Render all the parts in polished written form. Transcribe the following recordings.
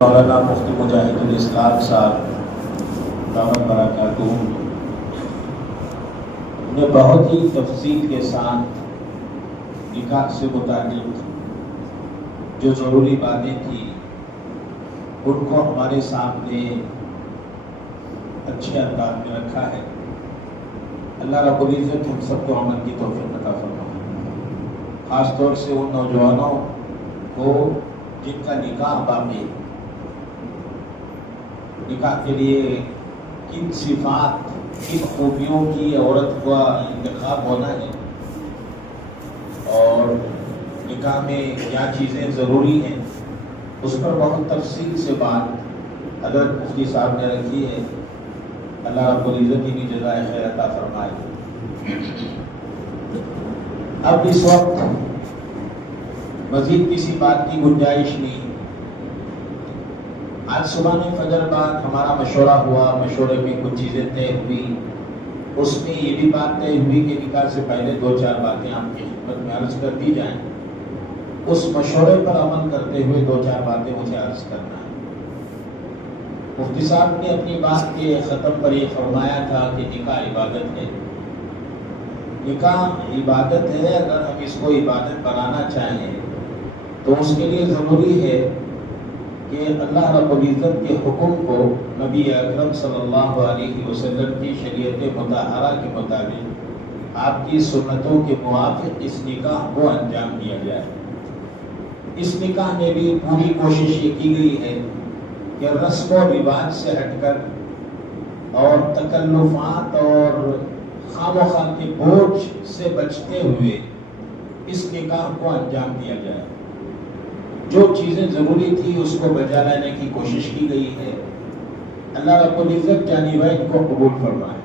مولانا مفتی مجاہد الاسلام صاحب دامت برکاتہ نے بہت ہی تفصیل کے ساتھ نکاح سے متعلق جو ضروری باتیں تھیں ان کو ہمارے سامنے اچھے انداز میں رکھا ہے۔ اللہ رب العزت ہم سب کو عمل کی توفیق عطا فرمائے، خاص طور سے ان نوجوانوں کو جن کا نکاح باقی ہے۔ نکاح کے لیے کن صفات، کن خوبیوں کی عورت کا انتخاب ہونا ہے اور نکاح میں کیا چیزیں ضروری ہیں، اس پر بہت تفصیل سے بات حضرت مفتی صاحب نے رکھی ہے۔ اللہ رب العزت کی جزائے خیر عطا فرمائے۔ اب اس وقت مزید کسی بات کی گنجائش نہیں۔ آج صبح میں فجر بعد ہمارا مشورہ ہوا، مشورے میں کچھ چیزیں طے ہوئی، اس میں یہ بھی بات طے ہوئی کہ نکاح سے پہلے 2-4 باتیں آپ کی خدمت میں عرض کر دی جائیں۔ اس مشورے پر عمل کرتے ہوئے 2-4 باتیں مجھے عرض کرنا ہے۔ مفتی صاحب نے اپنی بات کے ختم پر یہ فرمایا تھا کہ نکاح عبادت ہے۔ نکاح عبادت ہے، اگر ہم اس کو عبادت بنانا چاہیں تو اس کے لیے ضروری ہے کہ اللہ رب العزت کے حکم کو نبی اکرم صلی اللہ علیہ وسلم کی شریعت مطہرہ کے مطابق آپ کی سنتوں کے موافق اس نکاح کو انجام دیا جائے۔ اس نکاح میں بھی پوری کوشش یہ کی گئی ہے کہ رسم و رواج سے ہٹ کر اور تکلفات اور خام و خواہ کے بوجھ سے بچتے ہوئے اس نکاح کو انجام دیا جائے۔ جو چیزیں ضروری تھی اس کو بجا لانے کی کوشش کی گئی ہے۔ اللہ رب العزت جانبین کو قبول فرمائے۔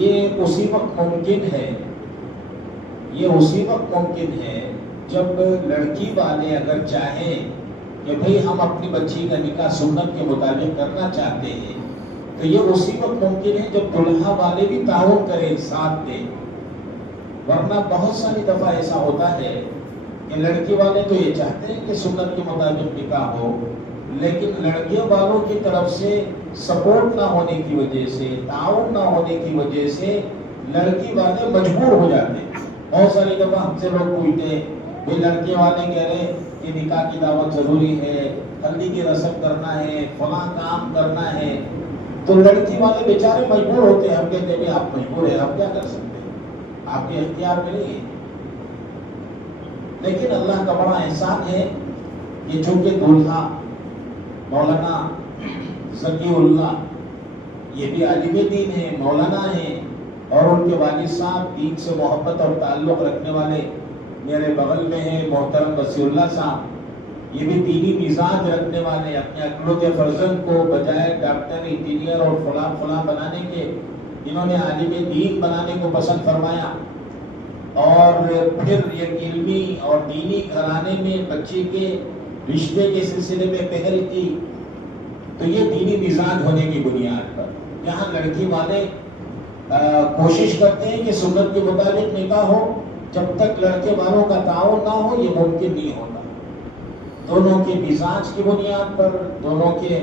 یہ اسی وقت ممکن ہے جب لڑکی والے اگر چاہیں کہ بھئی ہم اپنی بچی کا نکاح سنت کے مطابق کرنا چاہتے ہیں، تو یہ اسی وقت ممکن ہے جب دلہا والے بھی تعاون کریں، ساتھ دیں۔ ورنہ بہت ساری دفعہ ایسا ہوتا ہے کہ لڑکی والے تو یہ چاہتے ہیں کہ سنت کے مطابق نکاح ہو، لیکن لڑکیوں والوں کی طرف سے سپورٹ نہ ہونے کی وجہ سے، تعاون نہ ہونے کی وجہ سے لڑکی والے مجبور ہو جاتے ہیں۔ بہت ساری دفعہ ہم سے لوگ پوچھتے ہیں کہ لڑکے والے کہہ رہے ہیں کہ نکاح کی دعوت ضروری ہے، ہلدی کی رسم کرنا ہے، فلاں کام کرنا ہے، تو لڑکی والے بیچارے مجبور ہوتے ہیں۔ ہم کہتے ہیں آپ مجبور ہیں، آپ کیا کر سکتے ہیں، آپ کے اختیار میں نہیں ہے۔ لیکن اللہ کا بڑا احسان ہے کہ چونکہ دولہا مولانا ذکی اللہ یہ بھی عالم دین ہے، مولانا ہیں، اور ان کے والد صاحب دین سے محبت اور تعلق رکھنے والے میرے بغل میں ہیں محترم وسیع اللہ صاحب، یہ بھی دینی مزاج رکھنے والے، اپنے اکلوتے فرزند کو بجائے ڈاکٹر، انجینئر اور فلاں بنانے کے انہوں نے عالم دین بنانے کو پسند فرمایا، اور پھر یہ علمی اور دینی گھرانے میں بچے کے رشتے کے سلسلے میں پہل کی۔ تو یہ دینی مزاج ہونے کی بنیاد پر یہاں لڑکی والے کوشش کرتے ہیں کہ سنت کے مطابق نکاح ہو، جب تک لڑکے والوں کا تعاون نہ ہو یہ ممکن نہیں ہوتا۔ دونوں کے مزاج کی بنیاد پر، دونوں کے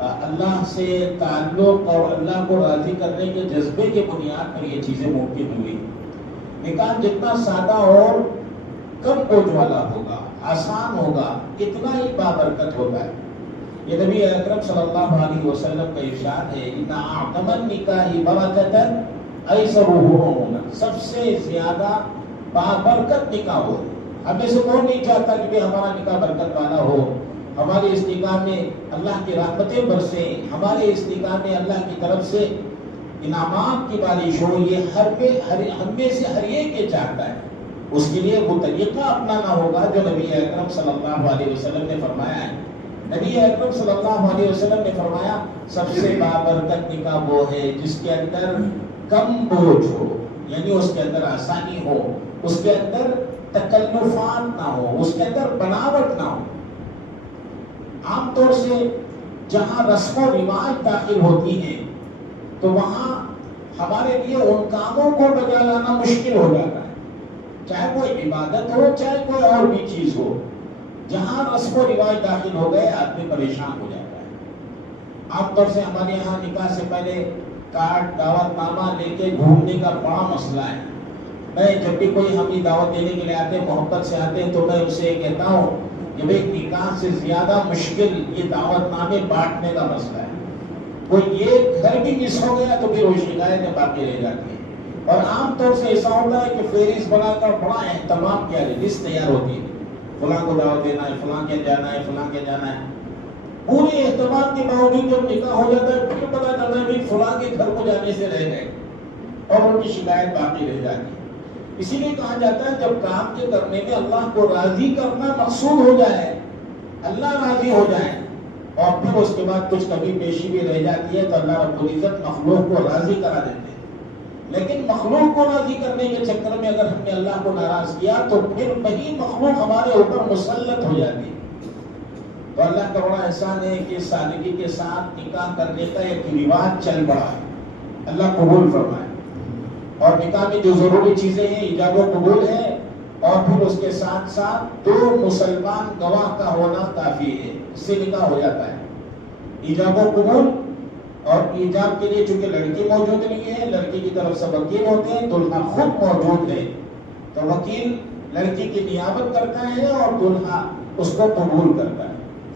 اللہ سے تعلق اور اللہ کو راضی کرنے کے جذبے کے بنیاد پر یہ چیزیں ممکن ہوئی۔ نکاح جتنا سادہ اور کم بوجھ والا ہوگا، آسان ہوگا، اتنا ہی بابرکت ہوتا ہے۔ یہ نبی اکرم صلی اللہ علیہ وسلم کا ارشاد ہے، اِنَّ أَعْظَمَ النِّكَاحِ بَرَكَةً أَيْسَرُهُ، سب سے زیادہ بابرکت نکاح ہو۔ ہمیں سے کون نہیں چاہتا کہ ہمارا نکاح برکت والا ہو، ہمارے اس نکاح میں اللہ کی رحمتیں برسیں، ہمارے اس نکاح میں اللہ کی طرف سے انعامات کی بارش ہو۔ یہ ہم میں سے ہر ایک یہ چاہتا ہے۔ اس کے لیے وہ طریقہ اپنانا ہوگا جو نبی اکرم صلی اللہ علیہ وسلم نے فرمایا ہے۔ نبی اکرم صلی اللہ علیہ وسلم نے فرمایا سب سے بابرکت نکاح وہ ہے جس کے اندر کم بوجھ ہو، یعنی اس کے اندر آسانی ہو، اس کے اندر تکلفات نہ ہو، اس کے اندر بناوٹ نہ ہو۔ عام طور سے جہاں رسم و رواج داخل ہوتی ہیں تو وہاں ہمارے لیے ان کاموں کو بجا لانا مشکل ہو جاتا ہے، چاہے وہ عبادت ہو چاہے کوئی اور بھی چیز ہو۔ جہاں رسم و رواج داخل ہو گئے آدمی پریشان ہو جاتا ہے۔ عام طور سے ہمارے یہاں نکاح سے پہلے کارڈ دعوت نامہ لے کے گھومنے کا بڑا مسئلہ ہے۔ میں جب بھی کوئی ہمیں دعوت دینے کے لیے آتے ہیں، محبت سے آتے ہیں، تو میں اسے یہ کہتا ہوں کہ بھائی نکاح سے زیادہ مشکل یہ دعوت نامے بانٹنے کا مسئلہ ہے۔ کوئی ایک گھر بھی مس ہو گیا تو پھر وہ شکایتیں باقی رہ جاتی ہیں۔ اور عام طور سے ایسا ہوتا ہے کہ فہرست بنا کر بڑا اہتمام کیا ہے، لسٹ تیار ہوتی ہے، فلاں کو دعوت دینا ہے، فلاں کے جانا ہے، فلاں کے جانا ہے۔ پورے اہتمام کے باوجود جب نکاح ہو جاتا ہے پھر پتا چلتا ہے کہ فلاں کے گھر کو جانے سے رہ گئے اور ان کی شکایت باقی رہ جاتی ہے۔ اسی لیے کہا جاتا ہے جب کام کے کرنے میں اللہ کو راضی کرنا مقصود ہو جائے، اللہ راضی ہو جائے، اور پھر اس کے بعد کچھ کمی پیشی بھی رہ جاتی ہے تو اللہ رب العزت مخلوق کو راضی کرا دیتے ہیں۔ لیکن مخلوق کو راضی کرنے کے چکر میں اگر ہم نے اللہ کو ناراض کیا تو پھر وہی مخلوق ہمارے اوپر مسلط ہو جاتی ہے۔ تو اللہ کا بڑا احسان ہے کہ سادگی کے ساتھ نکاح کرنے کا ایک رواج چل پڑا ہے، اللہ قبول فرمائے۔ اور نکاح میں جو ضروری چیزیں ہیں ایجاب و قبول ہے، اور پھر اس کے ساتھ ساتھ 2 مسلمان گواہ کا ہونا کافی ہے، اس سے نکاح ہو جاتا ہے۔ ایجاب و قبول، اور ایجاب کے لیے چونکہ لڑکی موجود نہیں ہے، لڑکی کی طرف سے وکیل ہوتے ہیں، دلہا خود موجود ہے تو وکیل لڑکی کی نیابت کرتا ہے اور دلہا اس کو قبول کرتا ہے،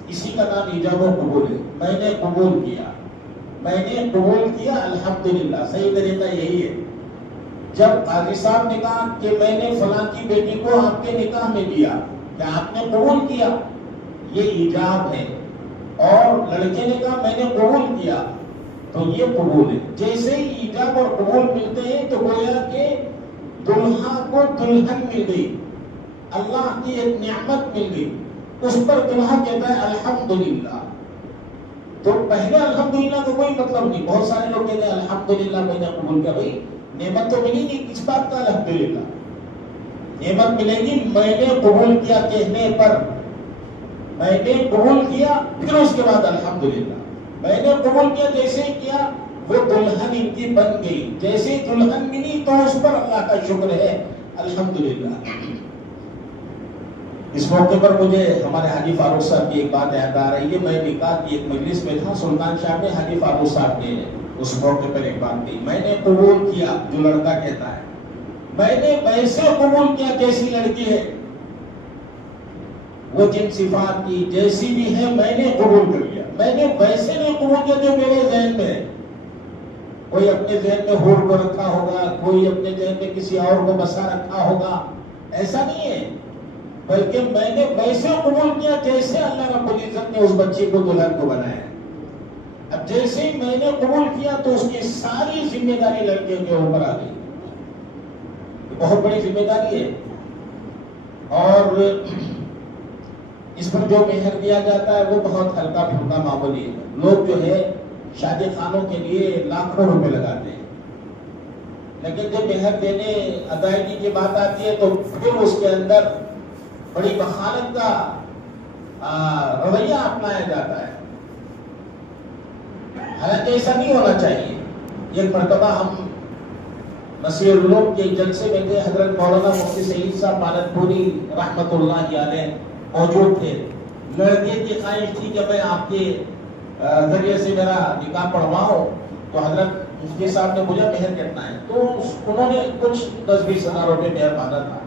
اسی کا نام ایجاب و قبول ہے۔ میں نے قبول کیا، میں نے قبول کیا، الحمدللہ، صحیح طریقہ یہی ہے۔ جب قاضی صاحب نے کہا کہ میں نے فلاں کی بیٹی کو آپ کے نکاح میں دیا، کیا آپ نے قبول کیا؟ یہ ایجاب ہے۔ اور لڑکے نے کہا میں نے قبول کیا، تو یہ قبول ہے۔ جیسے ہی ایجاب اور قبول ملتے ہیں تو گویا کہ دلہا کو دلہن مل گئی، اللہ کی ایک نعمت مل گئی، اس پر دلہا کہتا ہے الحمدللہ۔ تو پہلے الحمدللہ کا کوئی مطلب نہیں، بہت سارے لوگ کہتے ہیں الحمدللہ میں نے قبول کیا۔ بھائی نعمت تو ملی نہیں، کس بات کا الحمدللہ؟ نعمت ملے گی میں نے قبول کیا کہنے پر۔ میں نے قبول کیا پھر اس کے بعد الحمدللہ۔ میں نے قبول کیا، جیسے ہی کیا وہ دلہن ان کی بن گئی، جیسے ہی دلہن ملی تو اس پر اللہ کا شکر ہے، الحمدللہ۔ اس موقع پر مجھے ہمارے حاجی فاروق صاحب کی ایک بات یاد آ رہی ہے۔ میں نکاح کی ایک مجلس میں تھا سلطان شاہ میں، حاجی فاروق صاحب نے اس موقع پر ایک بات دی، میں نے قبول کیا، جو لڑکا کہتا ہے میں نے ویسے قبول کیا جیسی لڑکی ہے، وہ جن صفات کی جیسی بھی ہے میں نے قبول کر لیا۔ میں نے ویسے نہیں قبول کیا جو میرے ذہن میں ہے۔ کوئی اپنے ذہن میں حور کو رکھا ہوگا، کوئی اپنے ذہن میں کسی اور کو بسا رکھا ہوگا، ایسا نہیں ہے، بلکہ میں نے ویسے قبول کیا جیسے اللہ رب العزت نے اس بچی کو دلہن کو بنایا۔ اب جیسے ہی میں نے قبول کیا تو اس کی ساری ذمہ داری لڑکیوں کے اوپر آ گئی، بہت بڑی ذمہ داری ہے۔ اور اس پر جو مہر دیا جاتا ہے وہ بہت ہلکا پھلکا معمولی ہے۔ لوگ جو ہے شادی خانوں کے لیے لاکھوں روپے لگاتے ہیں، لیکن جب مہر دینے ادائیگی کی بات آتی ہے تو پھر اس کے اندر بڑی بخالت کا رویہ اپنایا جاتا ہے، حالانکہ ایسا نہیں ہونا چاہیے۔ ایک مرتبہ ہم مسیح العلوم کے جلسے میں تھے، حضرت مولانا مفتی سعید صاحب مالت پوری رحمت اللہ علیہ موجود تھے۔ لڑکے کی خواہش تھی کہ میں آپ کے ذریعے سے میرا نکاح پڑھواؤں، تو حضرت مفتی صاحب نے پوچھا مہر کتنا ہے، تو انہوں نے کچھ 10-20 ہزار روپے مہر مانگا تھا۔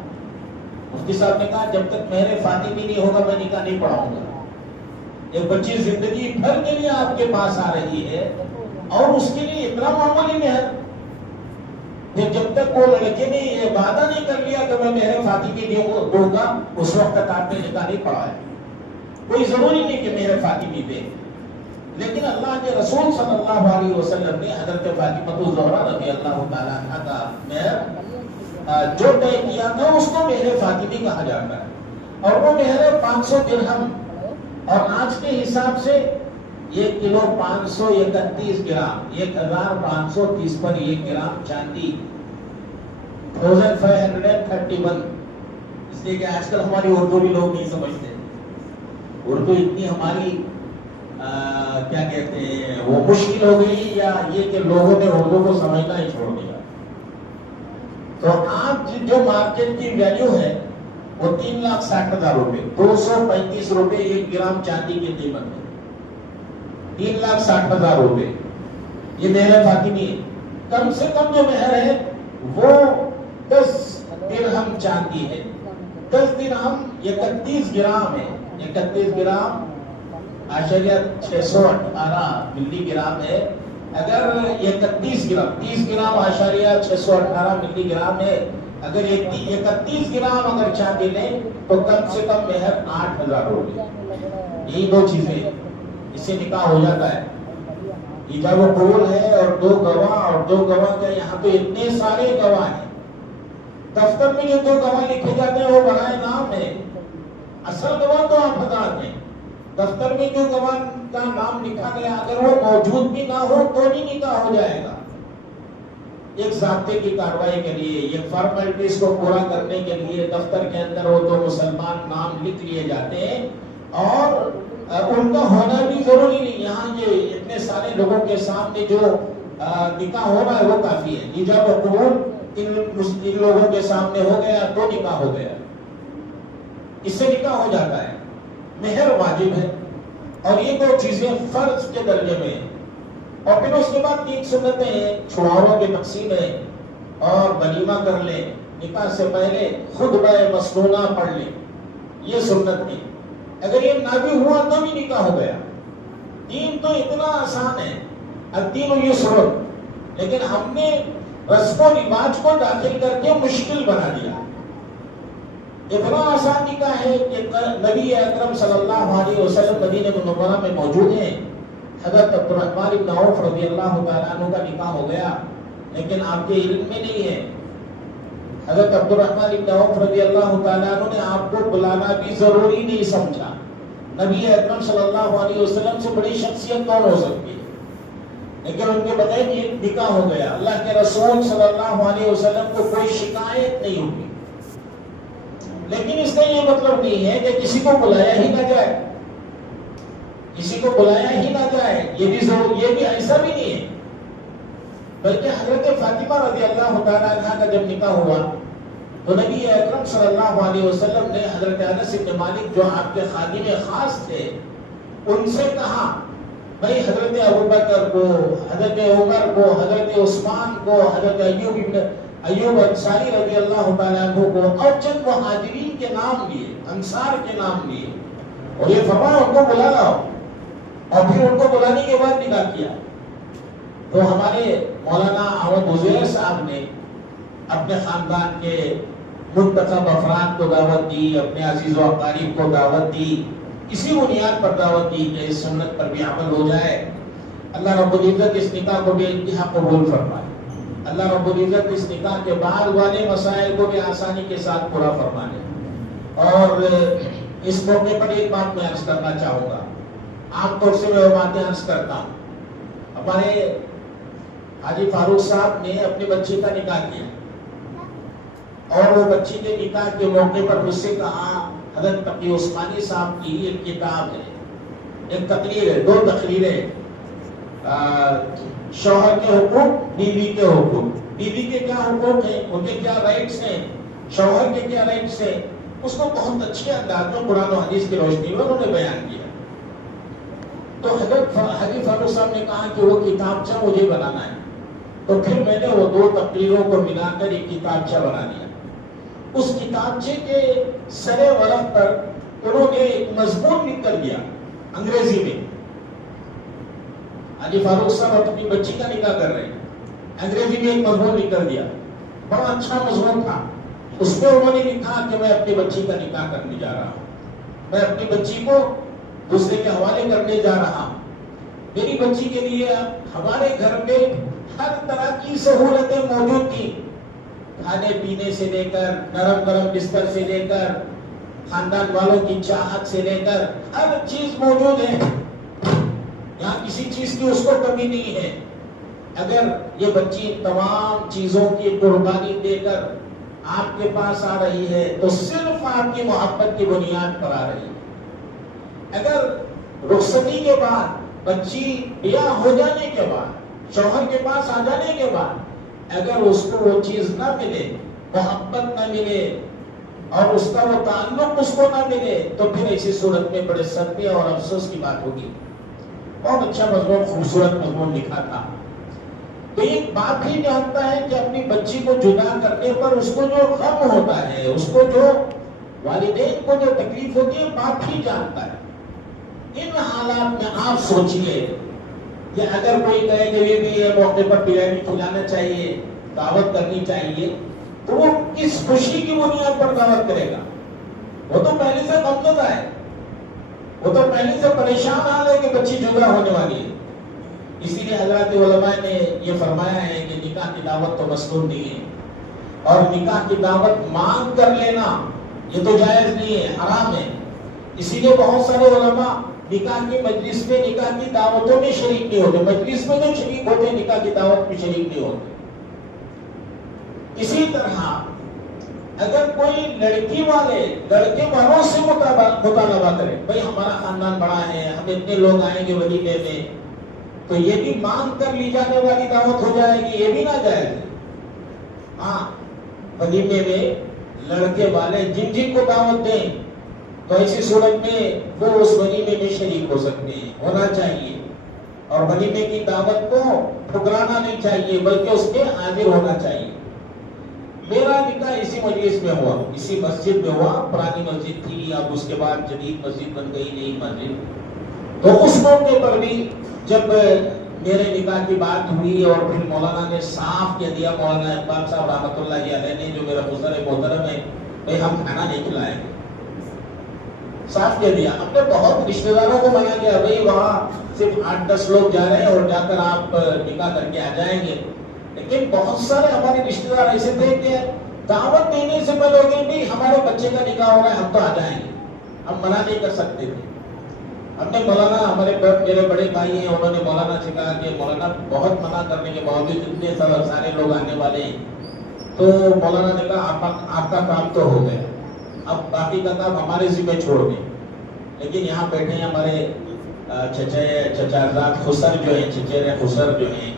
مفتی صاحب نے کہا جب تک مہر فاطمی نہیں ہوگا میں نکاح نہیں پڑھاؤں گا۔ ایک بچی زندگی بھر کے لیے آپ کے پاس آ رہی ہے اور اس کے لیے اتنا معمولی مہر، جب تک وہ لڑکے نے یہ وعدہ نہیں کر لیا کہ میں مہر فاطمی دوں گا، اس وقت تک آپ نے نکاح نہیں پڑھا ہے۔ کوئی ضروری نہیں کہ مہر فاطمی دے، لیکن اللہ کے رسول صلی اللہ علیہ وسلم نے حضرت فاطمہ الزہرا رضی اللہ تعالیٰ عنہ کا مہر جو طے کیا تھا اس کو مہر فاطمی کہا جاتا ہے، اور وہ مہر 500 درہم، اور آج کے حساب سے 1 کلو 531 گرام، 1530 پر 1 گرام چاندی 1531۔ اس لیے کہ آج کل ہماری اردو بھی لوگ نہیں سمجھتے، اردو اتنی ہماری کیا کہتے ہیں وہ مشکل ہو گئی، یا یہ کہ لوگوں نے اردو کو سمجھنا ہی چھوڑ دیا۔ تو آج جو مارکیٹ کی ویلیو ہے وہ 3,60,000 روپے، 235 روپے 1 گرام چاندی کی قیمت ہے، 3,60,000 روپے یہ مہر فاطمی ہے۔ کم سے کم جو مہر ہے وہ 10 درہم چاندی ہے، 10 درہم 31 گرام ہے، 31 گرام اشاریہ 618 ملی گرام ہے۔ اگر 31 گرام 30 گرام اشاریہ 618 ملی گرام ہے، اگر 31 گرام اگر چاندی لیں تو کم سے کم مہر 8,000 روپے۔ یہی دو چیزیں، اس سے نکاح ہو جاتا ہے۔ ایجاب و قبول ہے اور 2 گواہ، اور 2 گواہ کا یہاں پہ اتنے سارے گواہ ہیں۔ دفتر میں جو 2 گواہ لکھے جاتے ہیں وہ برائے نام ہے، اصل گواہ تو آپ حضرات ہیں۔ دفتر میں جو گواہ کا نام لکھا گیا اگر وہ موجود بھی نہ ہو تو نہیں نکاح ہو جائے گا۔ ایک ضابطے کی کارروائی کے لیے، ایک فارمیلٹیز کو پورا کرنے کے لیے دفتر کے اندر وہ 2 مسلمان نام لکھ لیے جاتے ہیں، اور ان کا ہونا بھی ضروری نہیں۔ یہاں یہ اتنے سارے لوگوں کے سامنے جو نکاح ہو رہا ہے وہ کافی ہے۔ ایجاب و قبول ان لوگوں کے سامنے ہو گیا تو نکاح ہو گیا، اس سے نکاح ہو جاتا ہے۔ مہر واجب ہے، اور یہ 2 چیزیں فرض کے درجے میں ہیں۔ اور پھر اس کے بعد 3 سنتیں ہیں، چھواروں کی تقسیم ہے اور ولیمہ کر لیں، نکاح سے پہلے خطبہ مسنونہ پڑھ لیں، یہ سنت ہے۔ اگر یہ نہ بھی ہوا تو بھی نکاح ہو گیا۔ دین تو اتنا آسان ہے، الدین یسر، لیکن ہم نے رسم و رواج کو داخل کر کے مشکل بنا دیا۔ اتنا آسان نکاح ہے کہ نبی اکرم صلی اللہ علیہ وسلم مدینہ منورہ میں موجود ہیں، حضرت عبد الرحمن بن عوف رضی اللہ تعالیٰ عنہ کا نکاح ہو گیا، لیکن آپ کے علم میں نہیں ہے۔ حضرت عبد الرحمن بن عوف رضی اللہ تعالیٰ عنہ نے آپ کو بلانا بھی ضروری نہیں سمجھا۔ نبی اکرم صلی اللہ علیہ وسلم سے بڑی شخصیت کون ہو سکتی ہے، لیکن ان کے بتائیں یہ نکاح ہو گیا۔ اللہ کے رسول صلی اللہ علیہ وسلم کو کوئی شکایت نہیں ہوگی، لیکن اس کا یہ مطلب نہیں ہے کہ کسی کو بلایا ہی نہ جائے، کسی کو بلایا ہی نہ جائے، یہ بھی ایسا بھی نہیں ہے۔ بلکہ حضرت فاطمہ رضی اللہ تعالیٰ عنہ کا جب نکاح ہوا تو نبی اکرم صلی اللہ علیہ وسلم نے حضرت انس بن مالک جو آپ کے خادم خاص تھے ان سے کہا، بھائی حضرت ابوبکر کو، حضرت عمر کو، حضرت عثمان کو، حضرت ایوب انصاری رضی اللہ تعالیٰ عنہ کو، اور چند مہاجرین کے نام لیے، انصار کے نام لیے، اور یہ فرمایا ان کو بلا لاؤ، اور پھر ان کو بلانے کے بعد نکاح کیا۔ تو ہمارے مولانا احمد وزیر صاحب نے اپنے خاندان کے منتخب افراد کو دعوت دی، اپنے عزیز و اقارب کو دعوت دی، اسی بنیاد پر دعوت دی کہ اس سنت پر بھی عمل ہو جائے۔ اللہ رب العزت اس نکاح کو بھی انتہا قبول فرمائے، اللہ رب العزت اس نکاح کے بعد والے مسائل کو بھی آسانی کے ساتھ پورا فرما لے۔ اور اس موقع پر ایک بات میں عرض کرنا چاہوں گا، عام طور سے میں وہ باتیں عرض کرتا ہوں۔ ہمارے حاجی فاروق صاحب نے اپنی بچی کا نکاح کیا، اور وہ بچی کے نکاح کے موقع پر مجھ سے کہا، حضرت تقی عثمانی صاحب کی ایک کتاب ہے، ایک تقریر ہے، 2 تقریریں، شوہر کے حقوق، بیوی کے حقوق، بیوی کے کیا حقوق ہیں، ان کے کیا رائٹس ہیں، شوہر کے کیا رائٹس ہیں، اس کو بہت اچھے انداز میں قرآن و حدیث کی روشنی میں انہوں نے بیان کیا۔ تو حضرت حاجی فاروق صاحب نے کہا کہ وہ کتابچہ مجھے بنانا ہے، تو پھر میں نے وہ 2 تقریروں کو ملا کر ایک کتابچہ بنا دیا۔ اس کتابچے کے سرے ورق پر انہوں نے ایک مضمون لکھ کر دیا انگریزی میں۔ حاجی فاروق صاحب اپنی بچی کا نکاح کر رہے ہیں، انگریزی میں ایک مضمون لکھ کر دیا، بڑا اچھا مضمون تھا۔ اس میں انہوں نے لکھا کہ میں اپنی بچی کا نکاح کرنے جا رہا ہوں، میں اپنی بچی کو دوسرے کے حوالے کرنے جا رہا ہوں۔ میری بچی کے لیے ہمارے گھر میں ہر طرح کی سہولتیں موجود تھیں، کھانے پینے سے لے کر، نرم گرم بستر سے لے کر، خاندان والوں کی چاہت سے لے کر ہر چیز موجود ہے، یہاں کسی چیز کی اس کو کمی نہیں ہے۔ اگر یہ بچی تمام چیزوں کی قربانی دے کر آپ کے پاس آ رہی ہے تو صرف آپ کی محبت کی بنیاد پر آ رہی ہے۔ اگر رخصتی کے بعد، بچی بیاہ ہو جانے کے بعد، شوہر کے پاس آ جانے کے بعد اگر اس کو وہ چیز نہ ملے، محبت نہ ملے، اور اس کا وہ تعلق اس کو نہ ملے تو پھر ایسی صورت میں بڑے صدمے اور افسوس کی بات ہوگی. بہت اچھا مضمون، خوبصورت مضمون لکھا تھا. تو ایک باپ ہی جانتا ہے کہ اپنی بچی کو جدا کرنے پر اس کو جو غم ہوتا ہے، اس کو جو والدین کو جو تکلیف ہوتی ہے، باپ ہی جانتا ہے. ان حالات میں آپ سوچئے کہ اگر کوئی کہے کہ یہ موقع پر بریانی کھلانا چاہیے، دعوت کرنی چاہیے، تو وہ کس خوشی کی بنیاد پر دعوت کرے گا؟ وہ تو پہلے سے غمزدہ ہے، وہ تو پہلے سے پریشان حال ہے کہ بچی جدا ہونے والی ہے. اسی لیے حضرات علماء نے یہ فرمایا ہے کہ نکاح کی دعوت تو مسنون نہیں ہے، اور نکاح کی دعوت مانگ کر لینا یہ تو جائز نہیں ہے، حرام ہے. اسی لیے بہت سارے علماء نکاح کی مجلس میں، نکاح کی دعوتوں میں شریک نہیں ہوتے. مجلس میں جو شریک ہوتے ہیں، نکاح کی دعوت میں شریک نہیں ہوتے. اسی طرح اگر کوئی لڑکی والے لڑکے والوں سے مطالبہ کرے، بھائی ہمارا خاندان بڑا ہے، ہم اتنے لوگ آئیں گے ولیمے میں، تو یہ بھی مانگ کر لی جانے والی دعوت ہو جائے گی، یہ بھی نہ جائے گی. ہاں، ولیمے میں لڑکے والے جن جن کو دعوت دیں تو ایسی صورت میں وہ اس ولیمے میں شریک ہو سکتے ہیں، ہونا چاہیے. اور ولیمے کی دعوت کو ٹھکرانا نہیں چاہیے، بلکہ اس کے حاضر ہونا چاہیے. میرا نکاح اسی مجلس میں ہوا، اسی مسجد میں ہوا. پرانی مسجد تھی، اب اس کے بعد جدید مسجد بن گئی، نئی مسجد. تو اس موقع پر بھی جب میرے نکاح کی بات ہوئی اور پھر مولانا نے صاف کہہ دیا، مولانا اقبال صاحب رحمۃ اللہ علیہ نے، جو میرا بزرگ محترم ہے، بھائی ہم کھانا نہیں کھلائیں گے. صاف کہہ دیا. ہم نے بہت رشتہ داروں کو منع کیا، بھائی وہاں صرف 8-10 لوگ جا رہے ہیں اور جا کر آپ نکاح کر کے آ جائیں گے. لیکن بہت سارے ہمارے رشتہ دار ایسے تھے کہ دعوت دینے سے پہلے ہو گئے، نہیں ہمارے بچے کا نکاح ہو رہا ہے، ہم تو آ جائیں گے. ہم منع نہیں کر سکتے تھے. ہم نے مولانا، میرے بڑے بھائی ہیں، انہوں نے مولانا سے کہا کہ مولانا بہت منع کرنے کے باوجود اتنے سارے لوگ آنے والے ہیں. تو مولانا نے کہا آپ کا کام تو ہو گیا، اب باقی کا کام ہمارے ذمہ چھوڑ دیں. لیکن یہاں بیٹھے ہیں ہمارے چچا خسر جو ہیں، چچیرے خسر جو ہیں،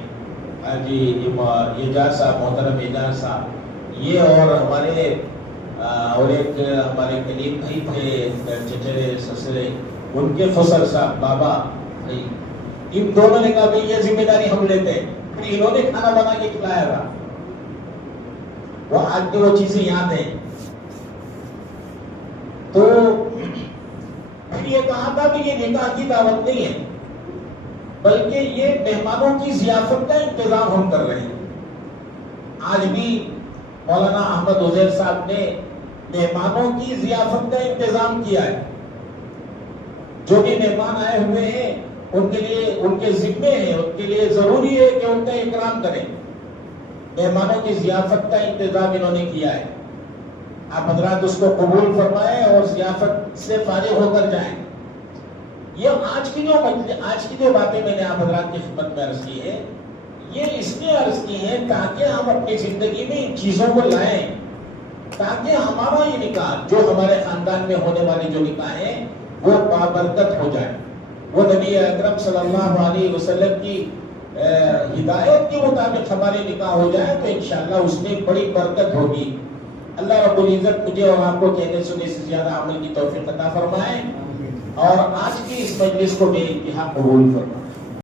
جی اعجاز صاحب، محترم اعجاز صاحب، یہ اور ہمارے اور ایک ہمارے قریب بھائی تھے چچیرے سسرے، ان کے خسر صاحب بابا بھائی، ان دونوں نے کہا بھائی یہ ذمہ داری ہم لیتے ہیں. پھر انہوں نے کھانا بنا کے کھلایا تھا. وہ آج بھی وہ چیزیں یاد ہیں. تو پھر یہ کہا تھا کہ یہ نکاح کی دعوت نہیں ہے، بلکہ یہ مہمانوں کی ضیافت کا انتظام ہم کر رہے ہیں. آج بھی مولانا احمد عزیر صاحب نے مہمانوں کی ضیافت کا انتظام کیا ہے. جو بھی مہمان آئے ہوئے ہیں ان کے لیے، ان کے ذمے ہیں، ان کے لیے ضروری ہے کہ ان کا اکرام کریں. مہمانوں کی ضیافت کا انتظام انہوں نے کیا ہے. آپ حضرات اس کو قبول فرمائیں اور ضیافت سے فارغ ہو کر جائیں. یہ آج کی جو باتیں میں نے آپ حضرات کی خدمت میں عرض کی ہے، یہ اس لیے عرض کی ہے تاکہ ہم اپنی زندگی میں ان چیزوں کو لائیں، تاکہ ہمارا یہ نکاح، جو ہمارے خاندان میں ہونے والے جو نکاح ہیں، وہ بابرکت ہو جائے. وہ نبی اکرم صلی اللہ علیہ وسلم کی ہدایت کے مطابق ہمارے نکاح ہو جائے تو انشاءاللہ اس میں بڑی برکت ہوگی. اللہ رب العزت مجھے اور آپ کو کہنے سننے سے زیادہ عمل کی توفیق عطا فرمائے، اور آج کی اس مجلس کو بے انتہا قبول فرمائے.